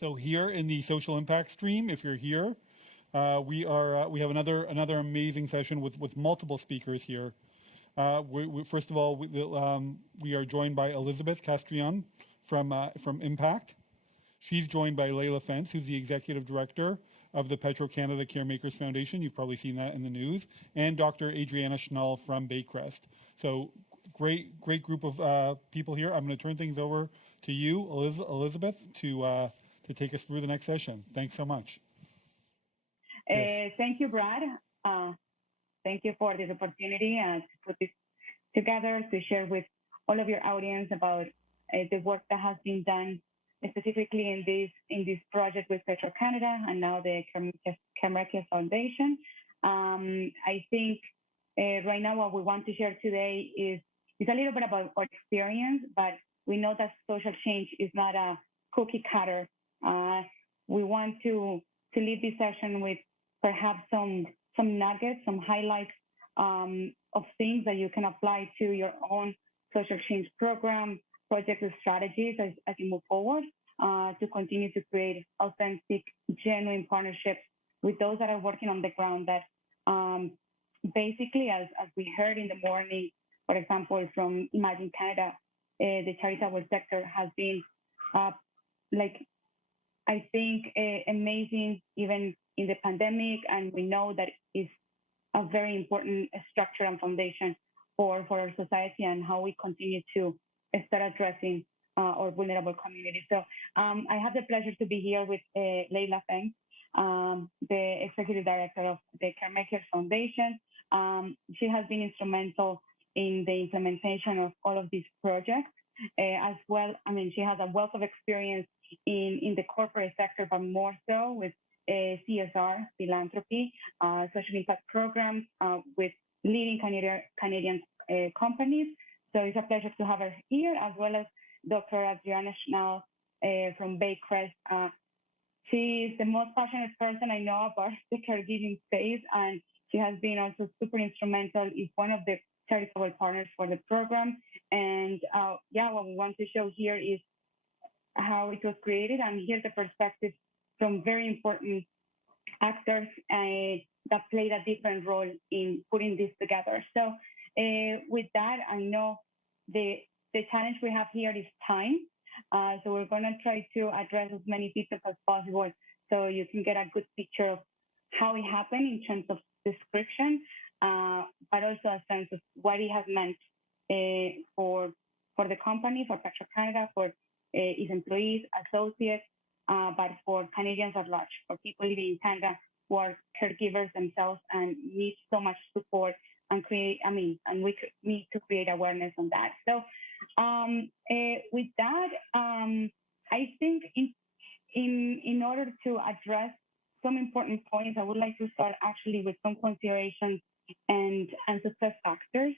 So here in the social impact stream, if you're here, we have another amazing session with multiple speakers here. First of all, we are joined by Elizabeth Castrillon from Impact. She's joined by Layla Fence, who's the executive director of the Petro-Canada CareMakers Foundation. You've probably seen that in the news, and Dr. Adriana Schnall from Baycrest. So great group of people here. I'm going to turn things over to you, Elizabeth, to take us through the next session. Thanks so much. Yes. Thank you, Brad. Thank you for this opportunity to put this together to share with all of your audience about the work that has been done specifically in this project with Petro-Canada and now the Caregivers Foundation. I think right now what we want to share today is a little bit about our experience, but we know that social change is not a cookie cutter. We want to lead this session with perhaps some nuggets, some highlights of things that you can apply to your own social change program, projects, and strategies as you move forward to continue to create authentic, genuine partnerships with those that are working on the ground that basically, as we heard in the morning, for example, from Imagine Canada, the charitable sector has been, I think, amazing even in the pandemic, and we know that it's a very important structure and foundation for our society and how we continue to start addressing our vulnerable community. So I have the pleasure to be here with Layla Feng, the executive director of the Carmaker Foundation. She has been instrumental in the implementation of all of these projects as well. I mean, she has a wealth of experience in the corporate sector, but more so with CSR, philanthropy, social impact programs with leading Canadian companies. So it's a pleasure to have her here, as well as Dr. Adriana Schnall from Baycrest. She is the most passionate person I know about the caregiving space, and she has been also super instrumental. Is one of the charitable partners for the program. And what we want to show here is how it was created, and here's the perspective from very important actors that played a different role in putting this together. So with that, I know the challenge we have here is time. So we're going to try to address as many details as possible so you can get a good picture of how it happened in terms of description, but also a sense of what it has meant for the company, for Petro-Canada, for its employees, associates, but for Canadians at large, for people living in Canada who are caregivers themselves and need so much support and we need to create awareness on that. So with that, I think in order to address some important points, I would like to start actually with some considerations and success factors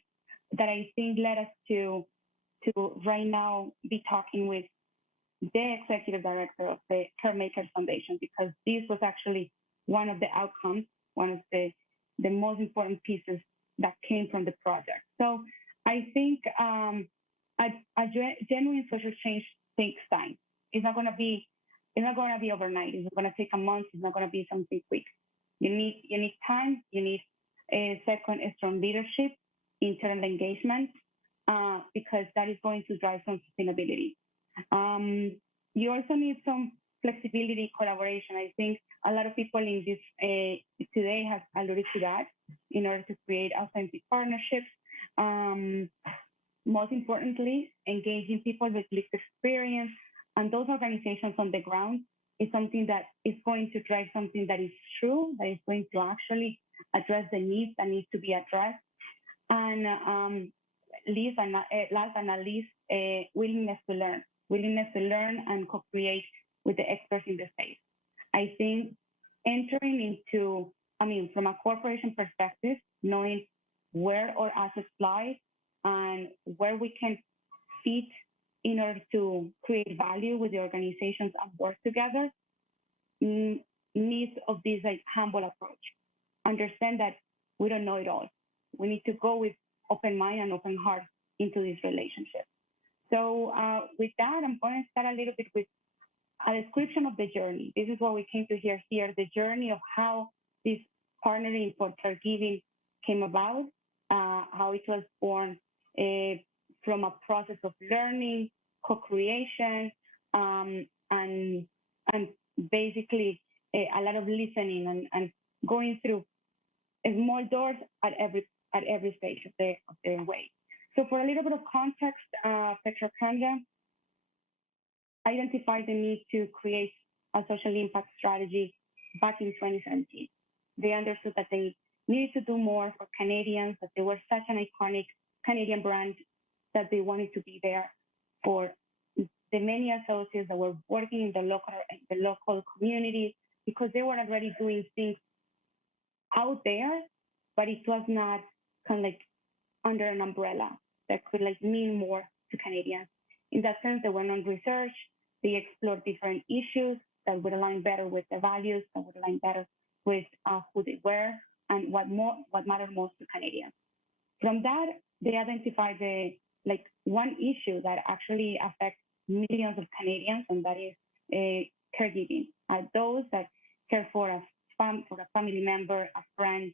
that I think led us to right now be talking with the executive director of the Caremakers Foundation, because this was actually one of the outcomes, one of the most important pieces that came from the project. So I think a genuine social change takes time. It's not going to be overnight. It's not going to take a month. It's not going to be something quick. You need time. You need a strong leadership, internal engagement, because that is going to drive some sustainability. You also need some flexibility, collaboration. I think a lot of people in this today have alluded to that in order to create authentic partnerships. Most importantly, engaging people with lived experience and those organizations on the ground is something that is going to drive something that is true, that is going to actually address the needs that need to be addressed. And last but not least, willingness to learn and co-create with the experts in the space. I think entering into, from a corporation perspective, knowing where our assets lie and where we can fit in order to create value with the organizations and work together, needs of this humble approach. Understand that we don't know it all. We need to go with open mind and open heart into this relationship. So with that, I'm going to start a little bit with a description of the journey. This is what we came to hear here, the journey of how this partnering for caregiving came about, how it was born from a process of learning, co-creation, and basically a lot of listening and going through small doors at every stage of the way. So for a little bit of context, Petro-Canada identified the need to create a social impact strategy back in 2017. They understood that they needed to do more for Canadians, that they were such an iconic Canadian brand that they wanted to be there for the many associates that were working in the local communities, because they were already doing things out there, but it was not kind of like under an umbrella that could like mean more to Canadians. In that sense, they went on research, they explored different issues that would align better with their values, that would align better with who they were and what mattered most to Canadians. From that, they identified one issue that actually affects millions of Canadians, and that is caregiving. Those that care for a family member, a friend,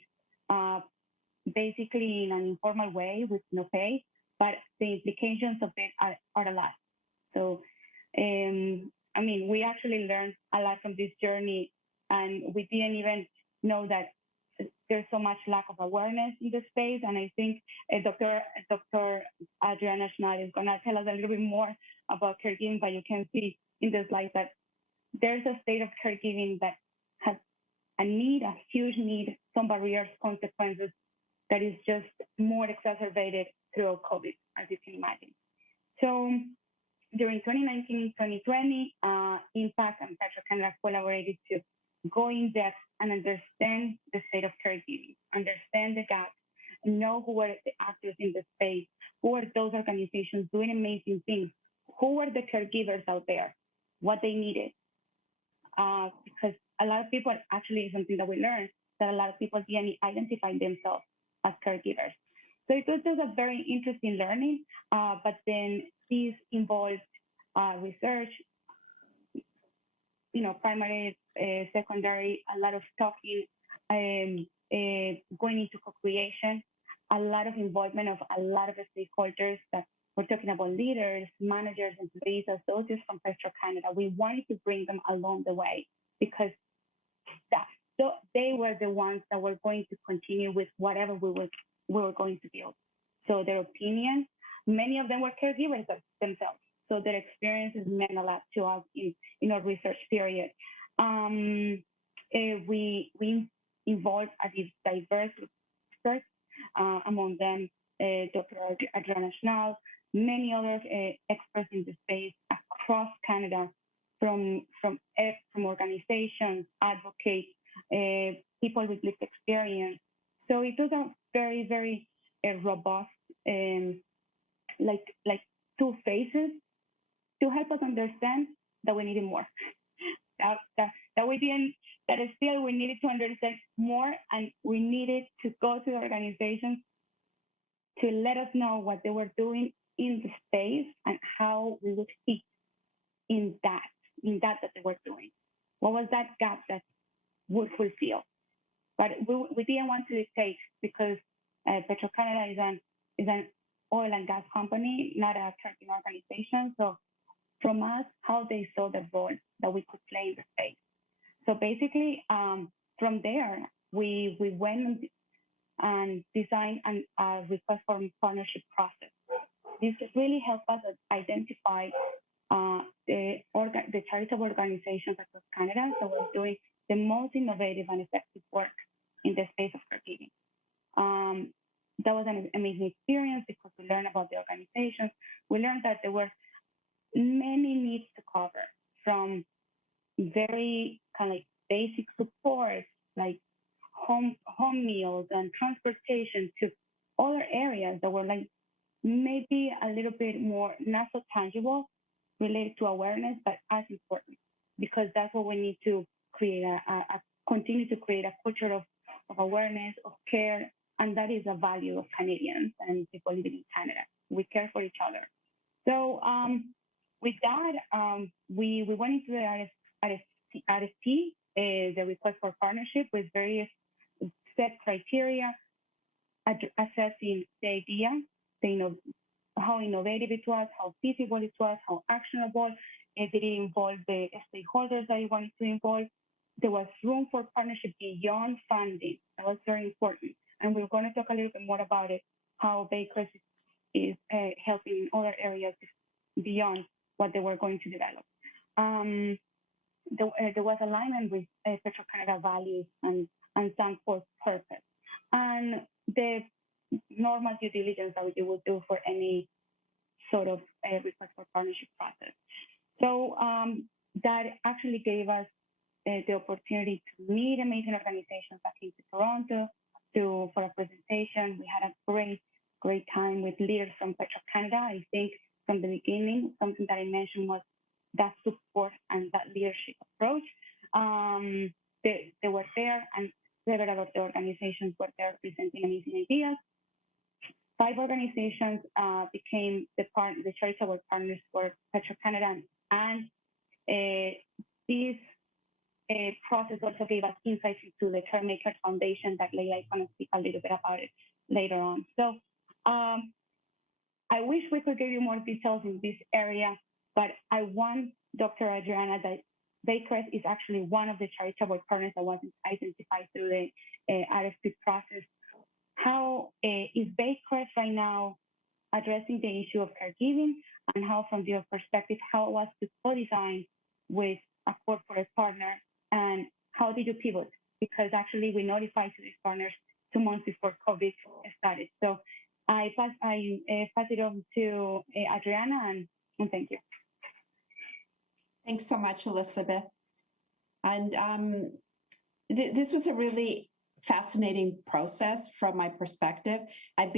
basically in an informal way with no pay, but the implications of it are a lot. So, we actually learned a lot from this journey, and we didn't even know that there's so much lack of awareness in the space. And I think Dr. Adriana Schnall is going to tell us a little bit more about caregiving, but you can see in the slide that there's a state of caregiving that has a huge need, some barriers, consequences, that is just more exacerbated through COVID, as you can imagine. So during 2019 and 2020, Impakt and Petro-Canada collaborated to go in depth and understand the state of caregiving, understand the gaps, know who were the actors in the space, who were those organizations doing amazing things, who were the caregivers out there, what they needed. Because a lot of people, actually something that we learned, that a lot of people didn't identify themselves as caregivers. So it was just a very interesting learning, but then this involved research, primary, secondary, a lot of talking, going into co-creation, a lot of involvement of a lot of the stakeholders that we're talking about, leaders, managers, employees, associates from Petro-Canada. We wanted to bring them along the way because they were the ones that were going to continue with whatever we were going to build. So their opinions, many of them were caregivers themselves. So their experiences meant a lot to us in our research period. We involved a diverse group of experts, among them Dr. Adriana Schnall, many other experts in the space across Canada, from organizations, advocates, people with lived experience. So it was a very, very robust, like two phases to help us understand that we needed more. That we didn't, that still we needed to understand more, and we needed to go to the organizations to let us know what they were doing in the space and how we would fit in that they were doing. What was that gap that would fulfill? But we didn't want to dictate, because Petro-Canada is an oil and gas company, not a caregiving organization. So from us, how they saw the role that we could play in the space. So basically, from there, we went and designed a request for partnership process. This really helped us identify the charitable organizations across Canada that were doing the most innovative and effective work in the space of caregiving. That was an amazing experience because we learned about the organizations. We learned that there were many needs to cover, from very kind of like basic support, like home meals and transportation, to other areas that were like maybe a little bit more not so tangible, related to awareness, but as important, because that's what we need to create continue to create a culture of awareness, of care, and that is a value of Canadians and people living in Canada. We care for each other. So with that, we went into the RFP, the request for partnership, with various set criteria, assessing the idea, how innovative it was, how feasible it was, how actionable. Did it involve the stakeholders that you wanted to involve? There was room for partnership beyond funding. That was very important. And we're going to talk a little bit more about it, how Baycrest is helping in other areas beyond what they were going to develop. There was alignment with Petro-Canada values and stand for purpose. And the normal due diligence that we would do for any sort of request for partnership process. So that actually gave us the opportunity to meet amazing organizations that came to Toronto for a presentation. We had a great time with leaders from Petro-Canada. I think from the beginning, something that I mentioned was that support and that leadership approach. They were there, and several of the organizations were there presenting amazing ideas. 5 organizations became the charitable partners for Petro-Canada, and this process also gave us insights into the Caremakers Foundation that Leila is going to speak a little bit about it later on. So I wish we could give you more details in this area, but I want Dr. Adriana that Baycrest is actually one of the charitable partners that was identified through the RFP process. How is Baycrest right now addressing the issue of caregiving, and how, from your perspective, how it was to co-design with a corporate partner, and how did you pivot? Because actually we notified to these partners 2 months before COVID started. So I pass it on to Adriana, and thank you. Thanks so much, Elizabeth. And this was a really fascinating process from my perspective. I'm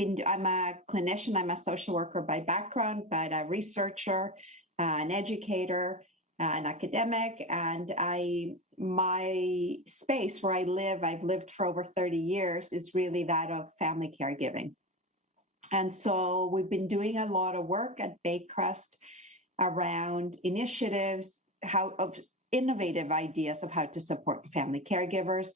a clinician, I'm a social worker by background, but a researcher, an educator, an academic, and my space where I've lived for over 30 years, is really that of family caregiving. And so we've been doing a lot of work at Baycrest around initiatives, of innovative ideas of how to support family caregivers.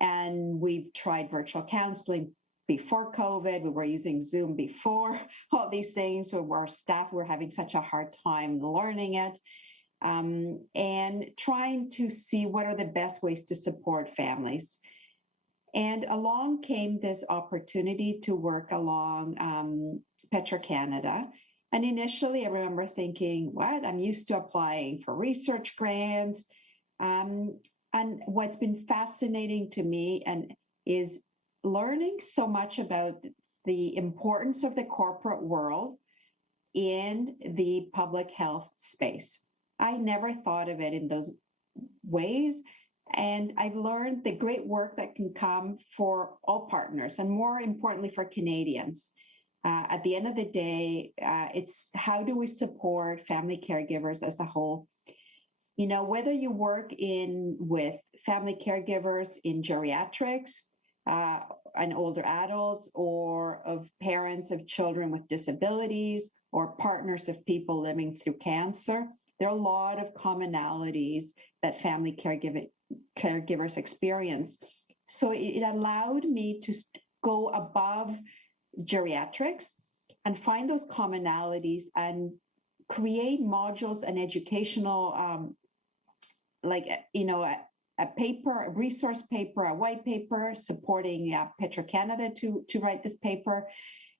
And we've tried virtual counseling before COVID. We were using Zoom before all these things, so our staff were having such a hard time learning it, and trying to see what are the best ways to support families. And along came this opportunity to work along Petro-Canada. And initially, I remember thinking, what? I'm used to applying for research grants. And what's been fascinating to me is learning so much about the importance of the corporate world in the public health space. I never thought of it in those ways. And I've learned the great work that can come for all partners, and more importantly for Canadians. At the end of the day, it's how do we support family caregivers as a whole? You know, whether you work with family caregivers in geriatrics and older adults, or of parents of children with disabilities, or partners of people living through cancer, there are a lot of commonalities that family caregivers experience. So it allowed me to go above geriatrics and find those commonalities and create modules and educational a paper, a resource paper, a white paper supporting Petro-Canada to write this paper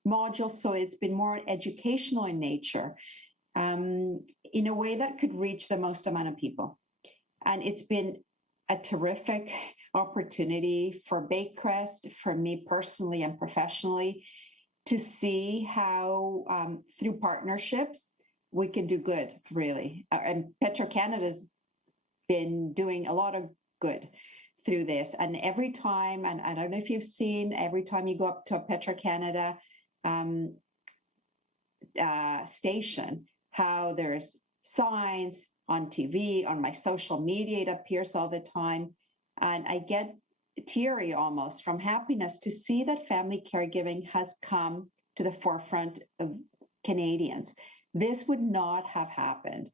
module. So it's been more educational in nature, in a way that could reach the most amount of people. And it's been a terrific opportunity for Baycrest, for me personally and professionally, to see how through partnerships we can do good, really. And Petro-Canada's been doing a lot of good through this. And every time, and I don't know if you've seen, every time you go up to a Petro-Canada station, how there's signs on TV, on my social media, it appears all the time. And I get teary almost from happiness to see that family caregiving has come to the forefront of Canadians. This would not have happened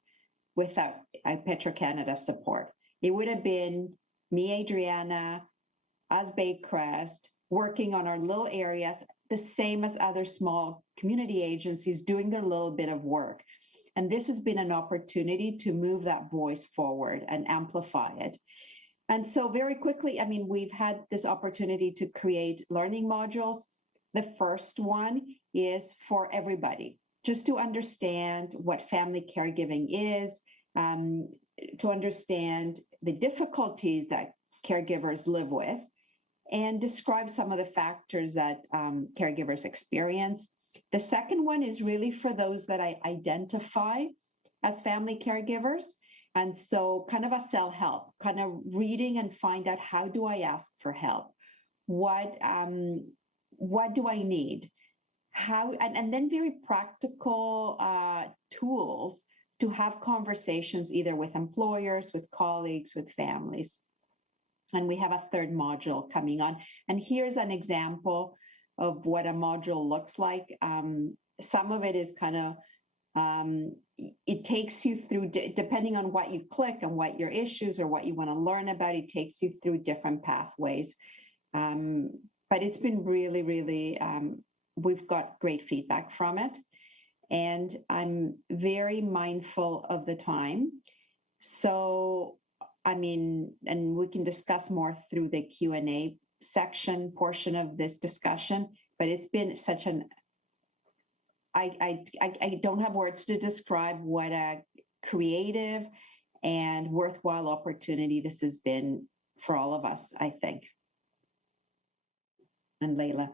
without Petro-Canada support. It would have been me, Adriana, as Baycrest, working on our little areas, the same as other small community agencies doing their little bit of work. And this has been an opportunity to move that voice forward and amplify it. And so very quickly, I mean, we've had this opportunity to create learning modules. The first one is for everybody, just to understand what family caregiving is, to understand the difficulties that caregivers live with, and describe some of the factors that caregivers experience. The second one is really for those that I identify as family caregivers. And so kind of a self-help, kind of reading and find out, how do I ask for help? What do I need? How, and then very practical tools to have conversations either with employers, with colleagues, with families. And we have a third module coming on. And here's an example of what a module looks like. Some of it is kind of, it takes you through, depending on what you click and what your issues or what you want to learn about, it takes you through different pathways. But it's been really, really, we've got great feedback from it. And I'm very mindful of the time. So, I mean, and we can discuss more through the Q&A section portion of this discussion, but it's been such an, I don't have words to describe what a creative and worthwhile opportunity this has been for all of us, I think. And Leila.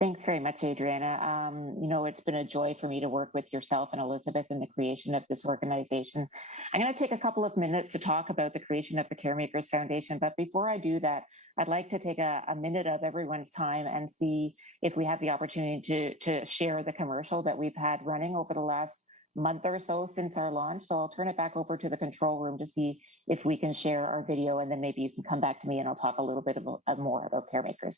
Thanks very much, Adriana. You know, it's been a joy for me to work with yourself and Elizabeth in the creation of this organization. I'm going to take a couple of minutes to talk about the creation of the CareMakers Foundation. But before I do that, I'd like to take a minute of everyone's time and see if we have the opportunity to share the commercial that we've had running over the last month or so since our launch. So I'll turn it back over to the control room to see if we can share our video, and then maybe you can come back to me and I'll talk a little bit more about CareMakers.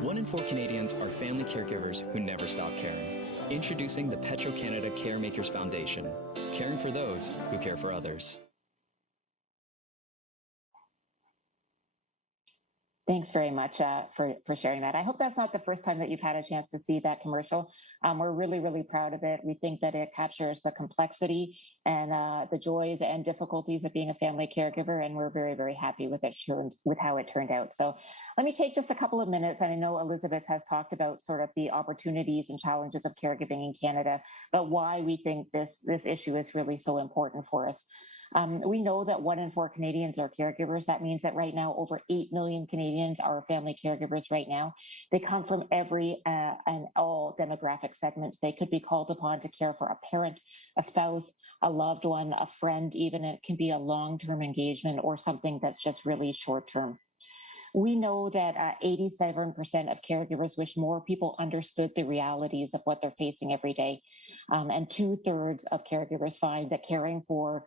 One in 4 Canadians are family caregivers who never stop caring. Introducing the Petro-Canada CareMakers Foundation, caring for those who care for others. Thanks very much for sharing that. I hope that's not the first time that you've had a chance to see that commercial. We're really, really proud of it. We think that it captures the complexity and the joys and difficulties of being a family caregiver, and we're very, very happy with how it turned out. So let me take just a couple of minutes, and I know Elizabeth has talked about sort of the opportunities and challenges of caregiving in Canada, but why we think this issue is really so important for us. We know that 1 in 4 Canadians are caregivers. That means that right now over 8 million Canadians are family caregivers right now. They come from every and all demographic segments. They could be called upon to care for a parent, a spouse, a loved one, a friend, even. It can be a long-term engagement or something that's just really short-term. We know that 87% of caregivers wish more people understood the realities of what they're facing every day. And 2/3 of caregivers find that caring for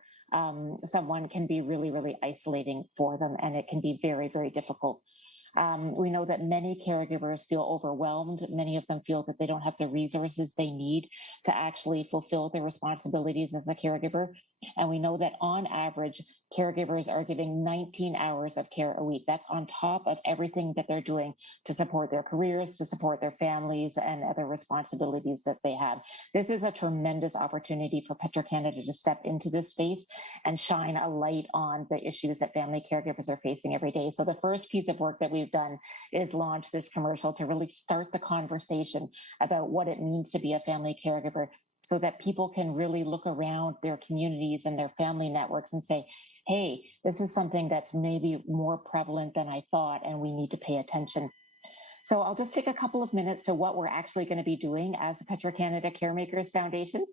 someone can be really, really isolating for them, and it can be very, very difficult. We know that many caregivers feel overwhelmed. Many of them feel that they don't have the resources they need to actually fulfill their responsibilities as a caregiver. And we know that on average, caregivers are giving 19 hours of care a week. That's on top of everything that they're doing to support their careers, to support their families, and other responsibilities that they have. This is a tremendous opportunity for Petro-Canada to step into this space and shine a light on the issues that family caregivers are facing every day. So the first piece of work that we've done is launch this commercial to really start the conversation about what it means to be a family caregiver, so that people can really look around their communities and their family networks and say, hey, this is something that's maybe more prevalent than I thought, and we need to pay attention. So I'll just take a couple of minutes to what we're actually going to be doing as the Petro-Canada CareMakers Foundation.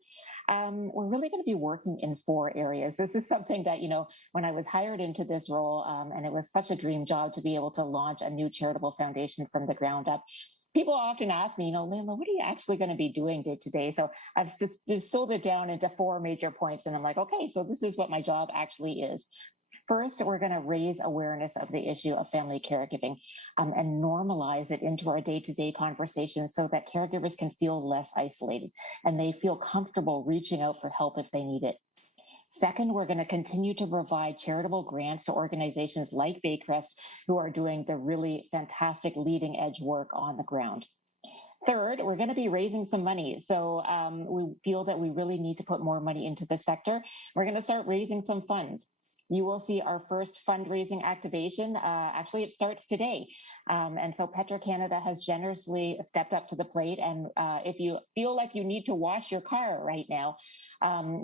We're really going to be working in 4 areas. This is something that, when I was hired into this role, and it was such a dream job to be able to launch a new charitable foundation from the ground up. People often ask me, Leila, what are you actually going to be doing day to day? So I've just distilled it down into 4 major points. And I'm like, okay, so this is what my job actually is. First, we're going to raise awareness of the issue of family caregiving and normalize it into our day-to-day conversations so that caregivers can feel less isolated and they feel comfortable reaching out for help if they need it. Second, we're going to continue to provide charitable grants to organizations like Baycrest, who are doing the really fantastic leading edge work on the ground. Third, we're going to be raising some money. So we feel that we really need to put more money into the sector. We're going to start raising some funds. You will see our first fundraising activation. Actually, it starts today. And so Petro-Canada has generously stepped up to the plate. And if you feel like you need to wash your car right now,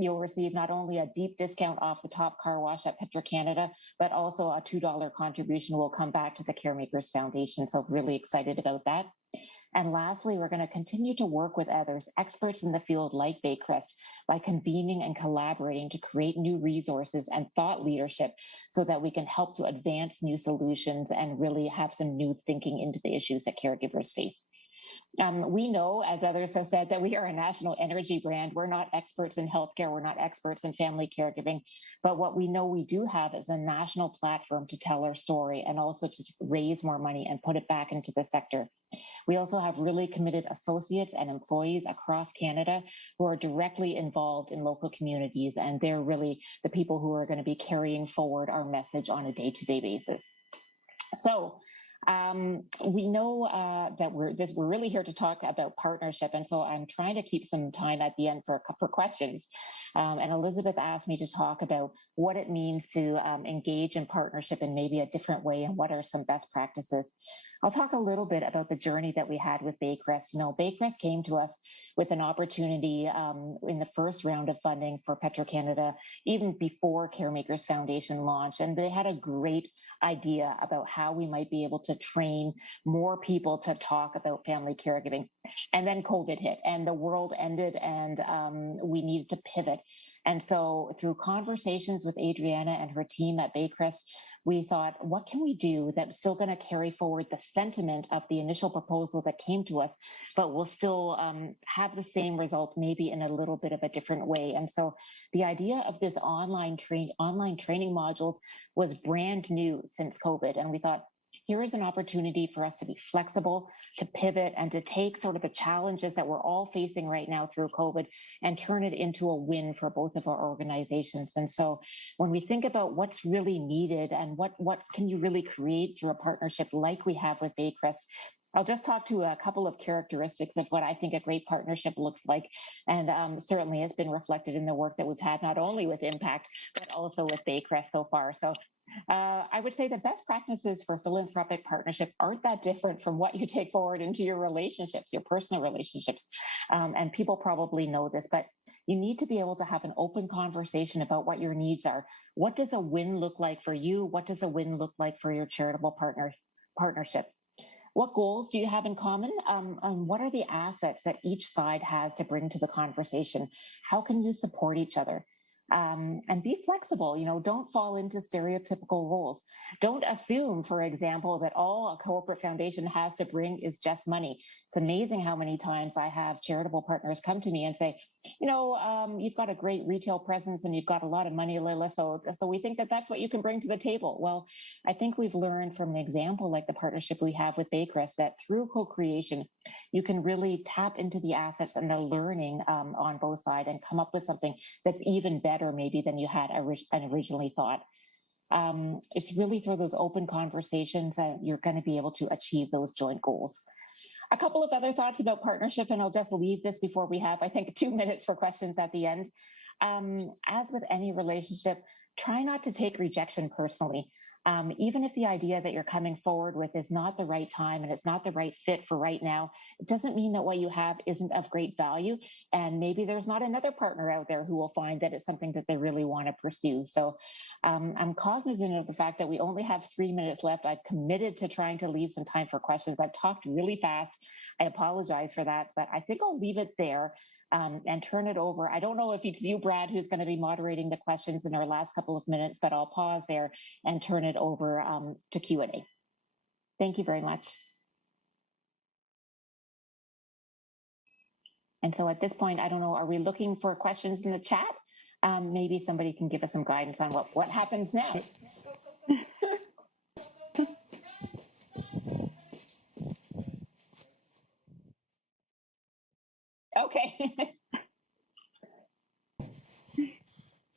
you'll receive not only a deep discount off the top car wash at Petro-Canada, but also a $2 contribution will come back to the CareMakers Foundation. So really excited about that. And lastly, we're going to continue to work with others, experts in the field like Baycrest, by convening and collaborating to create new resources and thought leadership so that we can help to advance new solutions and really have some new thinking into the issues that caregivers face. We know, as others have said, that we are a national energy brand. We're not experts in healthcare. We're not experts in family caregiving. But what we know we do have is a national platform to tell our story and also to raise more money and put it back into the sector. We also have really committed associates and employees across Canada who are directly involved in local communities, and they're really the people who are going to be carrying forward our message on a day-to-day basis. So we know that we're really here to talk about partnership, and so I'm trying to keep some time at the end for questions. And Elizabeth asked me to talk about what it means to engage in partnership in maybe a different way, and what are some best practices. I'll talk a little bit about the journey that we had with Baycrest. Baycrest came to us with an opportunity in the first round of funding for Petro-Canada, even before CareMakers Foundation launched, and they had a great idea about how we might be able to train more people to talk about family caregiving. And then COVID hit and the world ended, and we needed to pivot. And so through conversations with Adriana and her team at Baycrest, we thought, what can we do that's still going to carry forward the sentiment of the initial proposal that came to us, but will still have the same result, maybe in a little bit of a different way. And so the idea of this online training modules was brand new since COVID. And we thought, here is an opportunity for us to be flexible, to pivot, and to take sort of the challenges that we're all facing right now through COVID and turn it into a win for both of our organizations. And so when we think about what's really needed and what can you really create through a partnership like we have with Baycrest, I'll just talk to a couple of characteristics of what I think a great partnership looks like. And certainly has been reflected in the work that we've had, not only with Impakt, but also with Baycrest so far. So I would say the best practices for philanthropic partnership aren't that different from what you take forward into your relationships, your personal relationships. And people probably know this, but you need to be able to have an open conversation about what your needs are. What does a win look like for you? What does a win look like for your charitable partnership? What goals do you have in common? And what are the assets that each side has to bring to the conversation? How can you support each other? And be flexible, don't fall into stereotypical roles. Don't assume, for example, that all a corporate foundation has to bring is just money. It's amazing how many times I have charitable partners come to me and say, you've got a great retail presence and you've got a lot of money, Lila, so we think that that's what you can bring to the table. Well, I think we've learned from an example like the partnership we have with Baycrest that through co-creation, you can really tap into the assets and the learning on both sides and come up with something that's even better maybe than you had originally thought. It's really through those open conversations that you're going to be able to achieve those joint goals. A couple of other thoughts about partnership, and I'll just leave this before we have, I think, 2 minutes for questions at the end. As with any relationship, try not to take rejection personally. Even if the idea that you're coming forward with is not the right time and it's not the right fit for right now, it doesn't mean that what you have isn't of great value. And maybe there's not another partner out there who will find that it's something that they really want to pursue. So I'm cognizant of the fact that we only have 3 minutes left. I've committed to trying to leave some time for questions. I've talked really fast. I apologize for that, but I think I'll leave it there. And turn it over. I don't know if it's you, Brad, who's going to be moderating the questions in our last couple of minutes, but I'll pause there and turn it over to Q&A. Thank you very much. And so at this point, I don't know, are we looking for questions in the chat? Maybe somebody can give us some guidance on what happens now. Okay.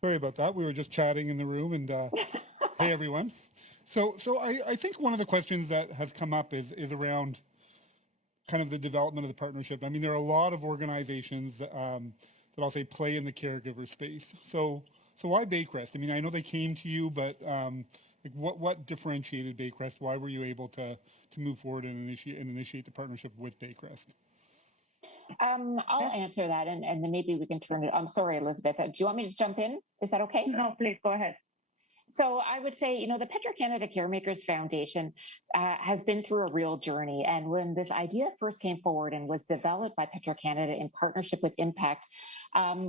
Sorry about that. We were just chatting in the room, and hey, everyone. So I think one of the questions that has come up is around kind of the development of the partnership. I mean, there are a lot of organizations that I'll say play in the caregiver space. So why Baycrest? I mean, I know they came to you, but like what differentiated Baycrest? Why were you able to move forward and initiate the partnership with Baycrest? I'll answer that, and then maybe we can turn it. I'm sorry, Elizabeth. Do you want me to jump in? Is that okay? No, please go ahead. So I would say, you know, the Petro-Canada CareMakers Foundation has been through a real journey. And when this idea first came forward and was developed by Petro-Canada in partnership with Impakt,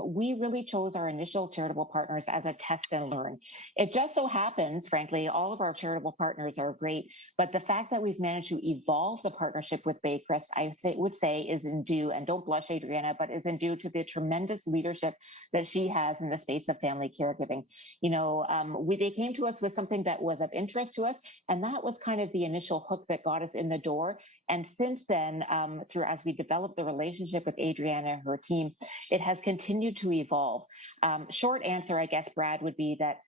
we really chose our initial charitable partners as a test and learn. It just so happens, frankly, all of our charitable partners are great, but the fact that we've managed to evolve the partnership with Baycrest, would say is in due, and don't blush, Adriana, but is in due to the tremendous leadership that she has in the space of family caregiving. You know, they came to us with something that was of interest to us, and that was kind of the initial hook that got us in the door. And since then, as we developed the relationship with Adriana and her team, it has continued to evolve. Short answer, I guess, Brad, would be that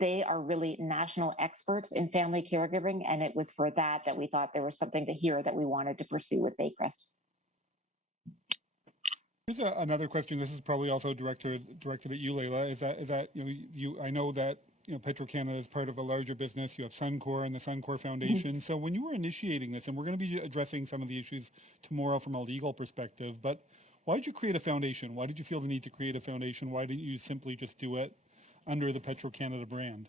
they are really national experts in family caregiving, and it was for that we thought there was something to hear that we wanted to pursue with Baycrest. Here's another question. This is probably also directed at you, Leila. Is that you know, I know that Petro-Canada is part of a larger business. You have Suncor and the Suncor Foundation. So when you were initiating this, and we're going to be addressing some of the issues tomorrow from a legal perspective, but why did you create a foundation? Why did you feel the need to create a foundation? Why didn't you simply just do it under the Petro-Canada brand?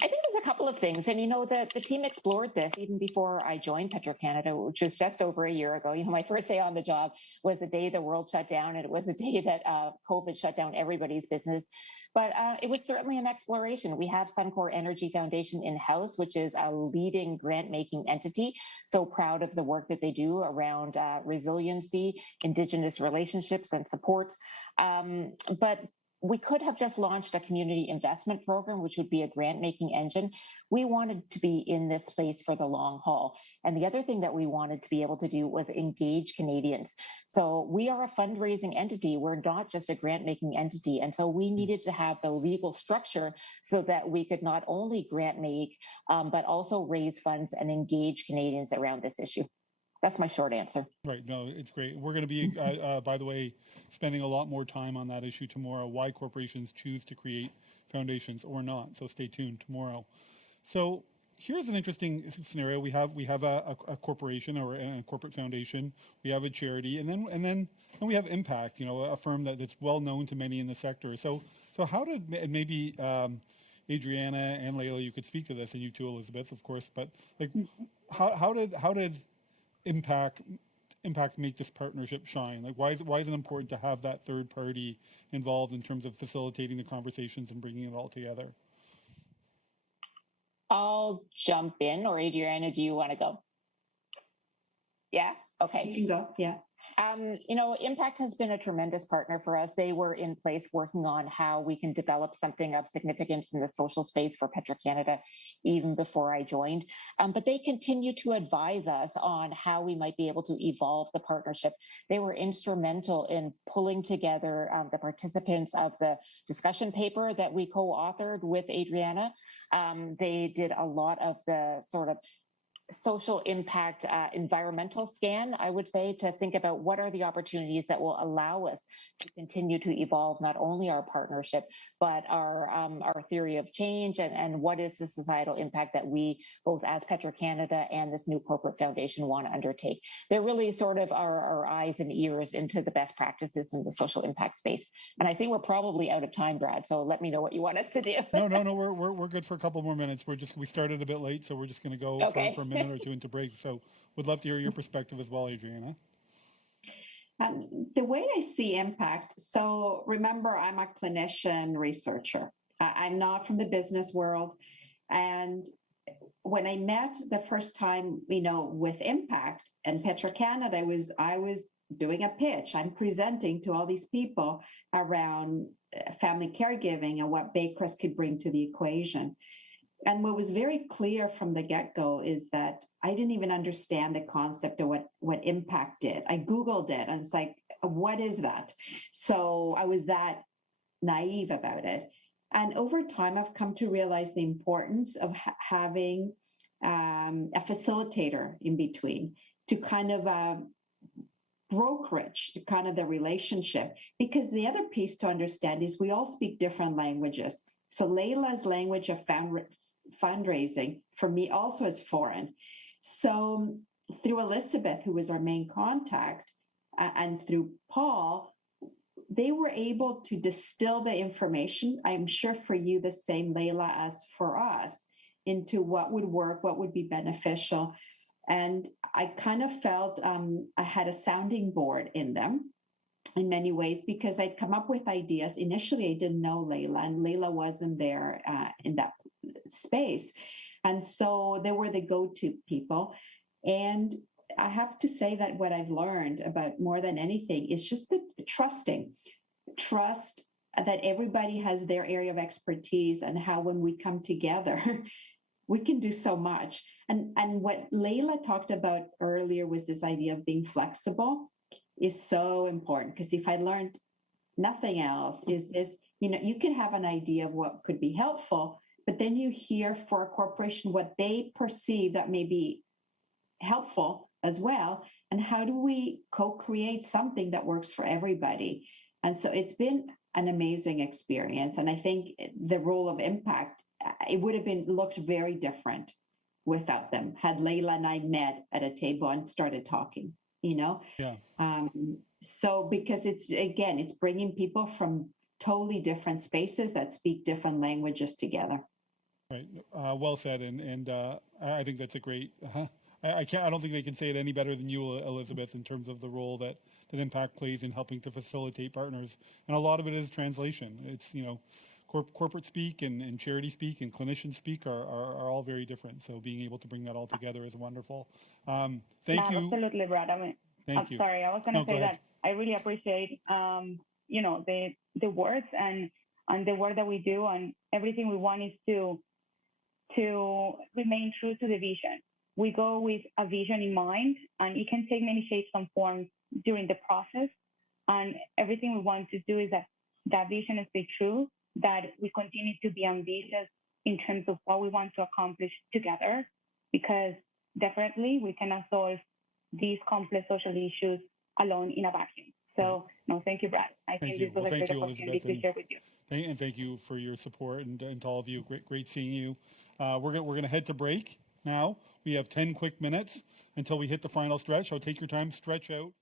I think there's a couple of things. And, you know, the team explored this even before I joined Petro-Canada, which was just over a year ago. You know, my first day on the job was the day the world shut down, and it was the day that COVID shut down everybody's business. But it was certainly an exploration. We have Suncor Energy Foundation in-house, which is a leading grant-making entity. So proud of the work that they do around resiliency, Indigenous relationships, and support. But we could have just launched a community investment program, which would be a grant-making engine. We wanted to be in this space for the long haul. And the other thing that we wanted to be able to do was engage Canadians. So we are a fundraising entity. We're not just a grant-making entity. And so we needed to have the legal structure so that we could not only grant make, but also raise funds and engage Canadians around this issue. That's my short answer. Right. No, it's great. We're going to be, by the way, spending a lot more time on that issue tomorrow, why corporations choose to create foundations or not. So stay tuned tomorrow. So here's an interesting scenario. We have a corporation or a corporate foundation. We have a charity, and then we have Impakt, you know, a firm that's well known to many in the sector. So how did, maybe Adriana and Leila, you could speak to this, and you too, Elizabeth, of course, but like how did Impakt make this partnership shine? Like, why is it important to have that third party involved in terms of facilitating the conversations and bringing it all together? I'll jump in, or Adriana, do you want to go? Yeah? Okay. You can go, yeah. Impact has been a tremendous partner for us. They were in place working on how we can develop something of significance in the social space for Petro-Canada even before I joined. But they continue to advise us on how we might be able to evolve the partnership. They were instrumental in pulling together the participants of the discussion paper that we co-authored with Adriana. They did a lot of the sort of social impact environmental scan, I would say, to think about what are the opportunities that will allow us to continue to evolve not only our partnership, but our theory of change and what is the societal impact that we, both as Petro-Canada and this new corporate foundation, want to undertake. They're really sort of our eyes and ears into the best practices in the social impact space. And I think we're probably out of time, Brad, so let me know what you want us to do. No, we're good for a couple more minutes. We started a bit late, so we're just going to go Okay. for a minute or two into break. So would love to hear your perspective as well, Adriana. The way I see impact, so remember, I'm a clinician researcher. I'm not from the business world. And when I met the first time, with Impact and Petro-Canada, I was doing a pitch. I'm presenting to all these people around family caregiving and what Baycrest could bring to the equation. And what was very clear from the get-go is that I didn't even understand the concept of what impact did. I Googled it and it's like, what is that? So I was that naive about it. And over time, I've come to realize the importance of having a facilitator in between to kind of brokerage kind of the relationship. Because the other piece to understand is we all speak different languages. So Layla's language of fundraising for me also is foreign. So through Elizabeth, who was our main contact, and through Paul, they were able to distill the information, I'm sure for you the same, Layla, as for us, into what would work, what would be beneficial. And I kind of felt I had a sounding board in them in many ways, because I'd come up with ideas. Initially, I didn't know Layla, and Layla wasn't there in that space. And so they were the go-to people. And I have to say that what I've learned about more than anything is just the trust that everybody has their area of expertise, and how when we come together, we can do so much. And what Layla talked about earlier was this idea of being flexible is so important, because if I learned nothing else, is this, you can have an idea of what could be helpful, but then you hear for a corporation what they perceive that may be helpful as well. And how do we co-create something that works for everybody? And so it's been an amazing experience. And I think the role of impact, it would have looked very different without them, had Layla and I met at a table and started talking, Yeah. So because it's bringing people from totally different spaces that speak different languages together. Right. Well said. And I think that's a great, I don't think they can say it any better than you, Elizabeth, in terms of the role that Impact plays in helping to facilitate partners. And a lot of it is translation. It's, corporate speak and charity speak and clinician speak are all very different. So being able to bring that all together is wonderful. Thank you. Absolutely, Brad. Thank you. Sorry, I was going to say that I really appreciate, the words and the work that we do, and everything we want is to remain true to the vision. We go with a vision in mind, and it can take many shapes and forms during the process. And everything we want to do is that vision stay true, that we continue to be ambitious in terms of what we want to accomplish together, because definitely we cannot solve these complex social issues alone in a vacuum. So, no, thank you, Brad. I think this was a great opportunity to share with you. And thank you for your support, and to all of you. Great seeing you. We're going to head to break now. We have 10 quick minutes until we hit the final stretch. So take your time, stretch out.